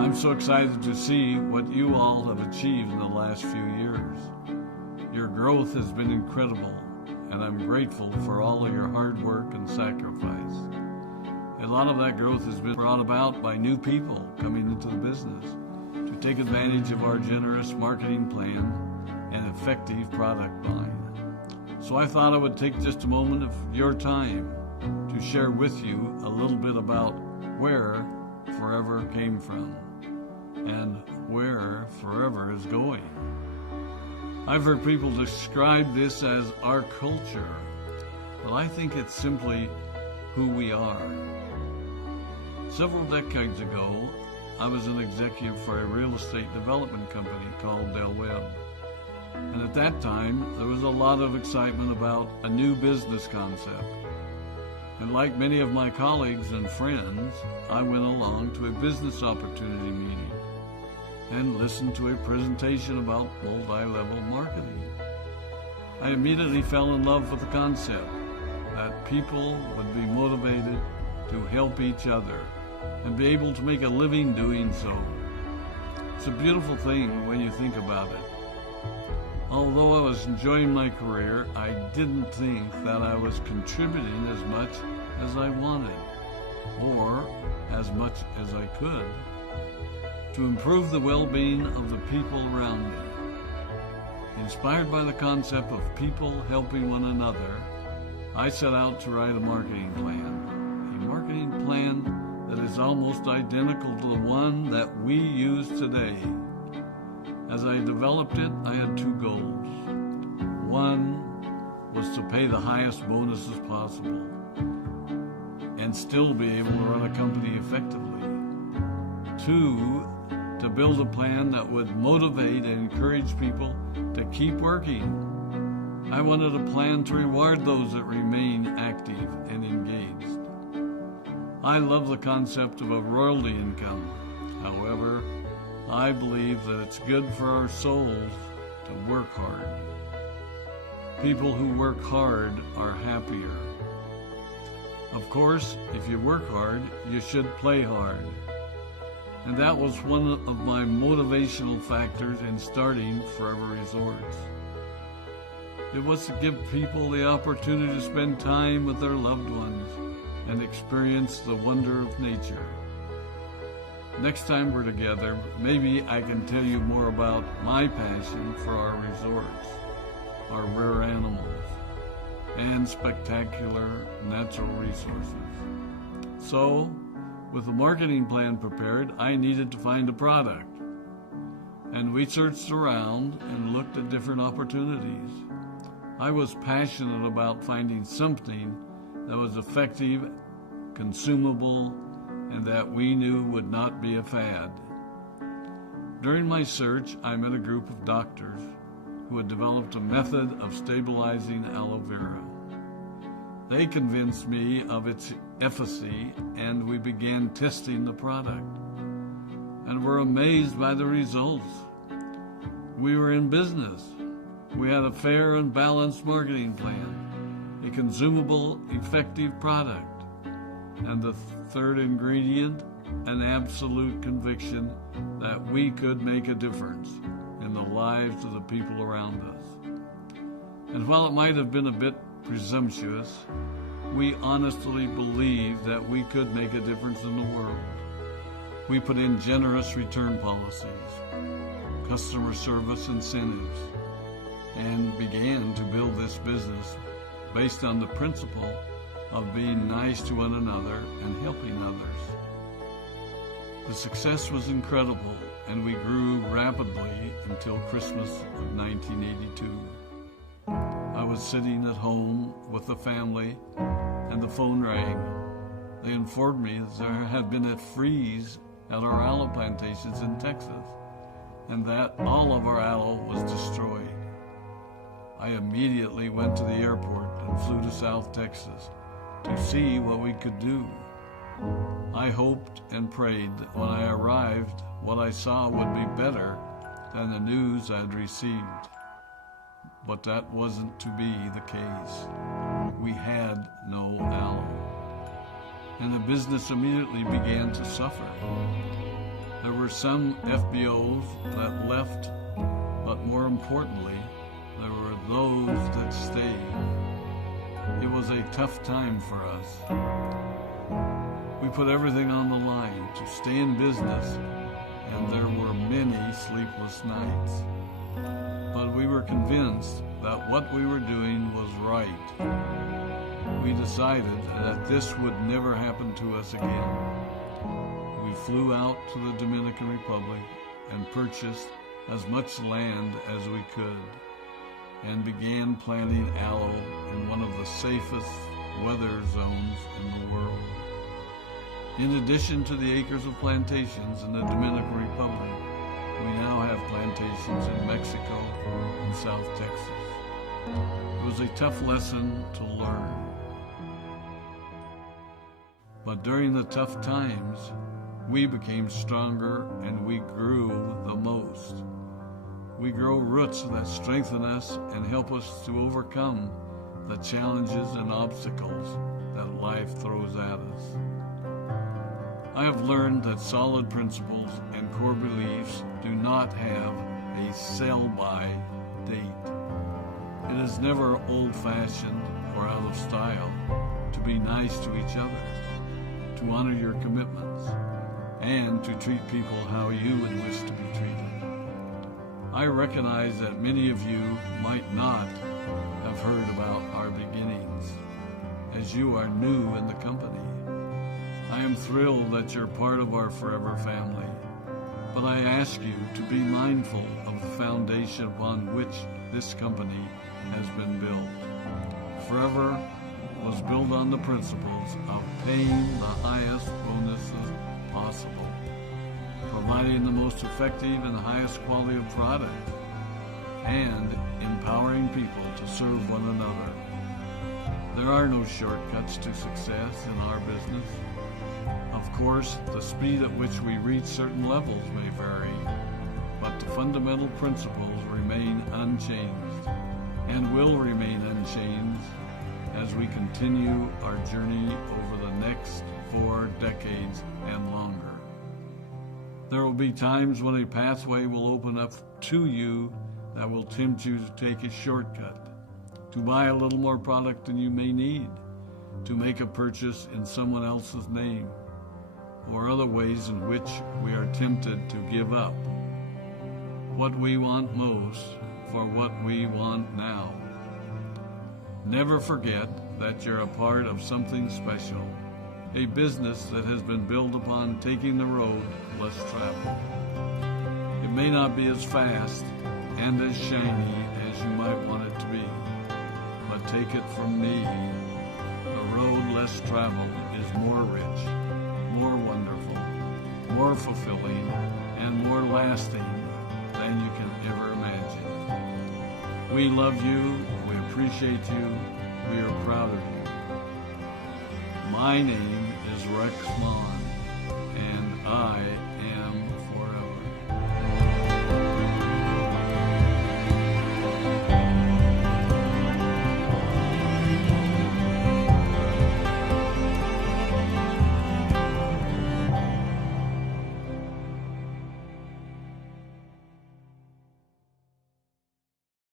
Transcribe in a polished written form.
I'm so excited to see what you all have achieved in the last few years. Your growth has been incredible, and I'm grateful for all of your hard work and sacrifice. A lot of that growth has been brought about by new people coming into the business to take advantage of our generous marketing plan and effective product line. So I thought I would take just a moment of your time to share with you a little bit about where Forever came from and where Forever is going. I've heard people describe this as our culture, but I think it's simply who we are. Several decades ago, I was an executive for a real estate development company called Del Webb. And at that time, there was a lot of excitement about a new business concept. And like many of my colleagues and friends, I went along to a business opportunity meeting and listened to a presentation about multi-level marketing. I immediately fell in love with the concept that people would be motivated to help each other and be able to make a living doing so. It's a beautiful thing when you think about it. Although I was enjoying my career, I didn't think that I was contributing as much as I wanted, or as much as I could, to improve the well-being of the people around me. Inspired by the concept of people helping one another, I set out to write a marketing plan that is almost identical to the one that we use today. As I developed it, I had two goals. One was to pay the highest bonuses possible and still be able to run a company effectively. Two, to build a plan that would motivate and encourage people to keep working. I wanted a plan to reward those that remain active and engaged. I love the concept of a royalty income. However, I believe that it's good for our souls to work hard. People who work hard are happier. Of course, if you work hard, you should play hard. And that was one of my motivational factors in starting Forever Resorts. It was to give people the opportunity to spend time with their loved ones and experience the wonder of nature. Next time we're together, maybe I can tell you more about my passion for our resorts, our rare animals, and spectacular natural resources. So, with the marketing plan prepared, I needed to find a product. And we searched around and looked at different opportunities. I was passionate about finding something that was effective, consumable, and that we knew would not be a fad. During my search, I met a group of doctors who had developed a method of stabilizing aloe vera. They convinced me of its efficacy, and we began testing the product, and were amazed by the results. We were in business. We had a fair and balanced marketing plan, a consumable, effective product, and the third ingredient, an absolute conviction that we could make a difference in the lives of the people around us. And while it might have been a bit presumptuous, we honestly believed that we could make a difference in the world. We put in generous return policies, customer service incentives, and began to build this business based on the principle of being nice to one another and helping others. The success was incredible, and we grew rapidly until Christmas of 1982. I was sitting at home with the family, and the phone rang. They informed me that there had been a freeze at our aloe plantations in Texas, and that all of our aloe was destroyed. I immediately went to the airport and flew to South Texas to see what we could do. I hoped and prayed that when I arrived, what I saw would be better than the news I had received. But that wasn't to be the case. We had no aloe, and the business immediately began to suffer. There were some FBOs that left, but more importantly, there were those that stayed. It was a tough time for us. We put everything on the line to stay in business, and there were many sleepless nights. But we were convinced that what we were doing was right. We decided that this would never happen to us again. We flew out to the Dominican Republic and purchased as much land as we could and began planting aloe in one of the safest weather zones in the world. In addition to the acres of plantations in the Dominican Republic, we now have plantations in Mexico and South Texas. It was a tough lesson to learn. But during the tough times, we became stronger and we grew the most. We grow roots that strengthen us and help us to overcome the challenges and obstacles that life throws at us. I have learned that solid principles and core beliefs do not have a sell-by date. It is never old-fashioned or out of style to be nice to each other, to honor your commitments, and to treat people how you would wish to be treated. I recognize that many of you might not have heard about our beginnings, as you are new in the company. I am thrilled that you're part of our forever family, but I ask you to be mindful of the foundation upon which this company has been built. Forever was built on the principles of paying the highest bonuses possible, providing the most effective and highest quality of product, and empowering people to serve one another. There are no shortcuts to success in our business. Of course, the speed at which we reach certain levels may vary, but the fundamental principles remain unchanged and will remain unchanged as we continue our journey over the next 4 decades and longer. There will be times when a pathway will open up to you that will tempt you to take a shortcut, to buy a little more product than you may need, to make a purchase in someone else's name, or other ways in which we are tempted to give up what we want most for what we want now. Never forget that you're a part of something special, a business that has been built upon taking the road less traveled. It may not be as fast and as shiny as you might want it to be, but take it from me, the road less traveled is more rich, more wonderful, more fulfilling, and more lasting than you can ever imagine. We love you, we appreciate you, we are proud of you. My name is Rex and I